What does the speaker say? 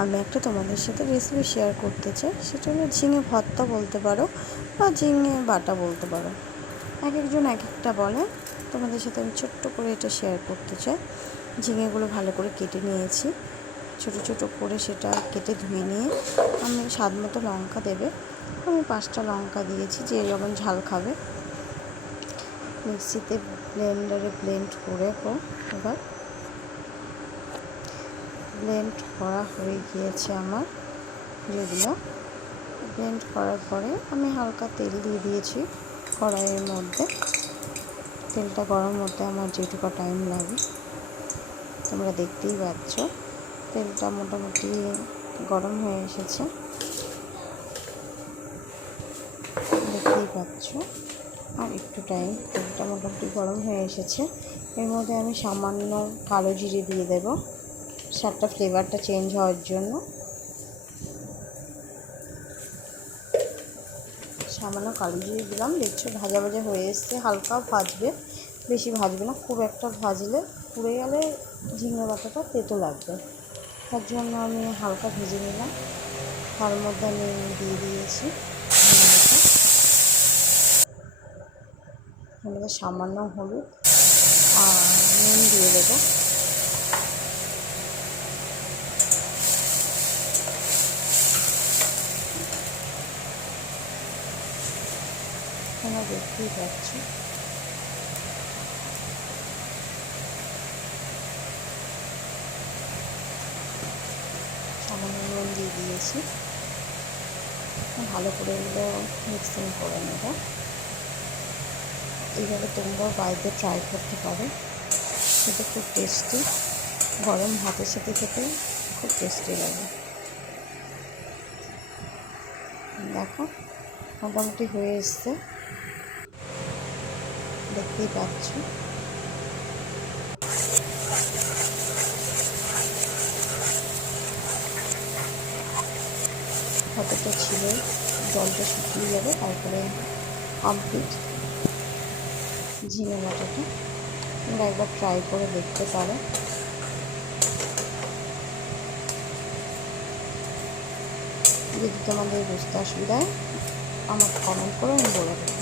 আমি একটা তোমাদের সাথে রেসিপি শেয়ার করতে চাই। সেটা হলো ঝিঙে ভর্তা বলতে পারো বা ঝিঙে বাটা বলতে পারো, এক একজন এক একটা বলে। তোমাদের সাথে আমি ছোট্ট করে এটা শেয়ার করতে চাই। ঝিঙেগুলো ভালো করে কেটে নিয়েছি, ছোট ছোট করে সেটা কেটে ধুয়ে নিয়ে আমি স্বাদ মতো লঙ্কা দেবে, আমি 5টা লঙ্কা দিয়েছি, যে যেমন ঝাল খাবে। মিক্সিতে ব্লেন্ডারে ব্লেন্ড করে এবার ব্লেন্ড করা হয়ে গিয়েছে আমার। যেগুলো ব্লেন্ড করার পরে আমি হালকা তেল দিয়ে দিয়েছি কড়াইয়ের মধ্যে। তেলটা গরম হতে আমার যেটুকু টাইম লাগে তোমরা দেখতেই পাচ্ছ। তেলটা মোটামুটি গরম হয়ে এসেছে, দেখতেই পাচ্ছ। আর একটু টাইম, তেলটা মোটামুটি গরম হয়ে এসেছে। এর মধ্যে আমি সামান্য কালো জিরে দিয়ে দেব, স্বাদটা ফ্লেভারটা চেঞ্জ হওয়ার জন্য। সামান্য কালো জিরে দিলাম। দেখছো ভাজা ভাজা হয়ে এসছে, হালকা ভাজবে, বেশি ভাজবে না। খুব একটা ভাজলে পুড়ে গেলে ঝিঙে বাটাটা তেতো লাগবে, তার জন্য আমি হালকা ভেজে নিলাম। তার মধ্যে আমি দিয়ে দিয়েছি আমাদের সামান্য হলুদ আর নুন দিয়ে দেবো। তোমরা দেখতেই পাচ্ছ সামান্য নুন দিয়ে দিয়েছি। ভালো করে এগুলো মিক্সিং করে নেব। এইভাবে তোমরাও বাড়িতে ট্রাই করতে পারো, সেটা খুব টেস্টি। গরম ভাতের সাথে খেতে খুব টেস্টি লাগে। দেখো মোটামুটি হয়ে এসছে, দেখতেই পাচ্ছ। কতটা ছিল, জলটা শুকিয়ে যাবে, তারপরে কমপ্লিট ঝিঙে বাটাটা। তোমরা একবার ট্রাই করে দেখতে পারো। যদি তোমাদের বুঝতে অসুবিধা হয় আমাকে কমেন্ট করে আমি বলে দেবো।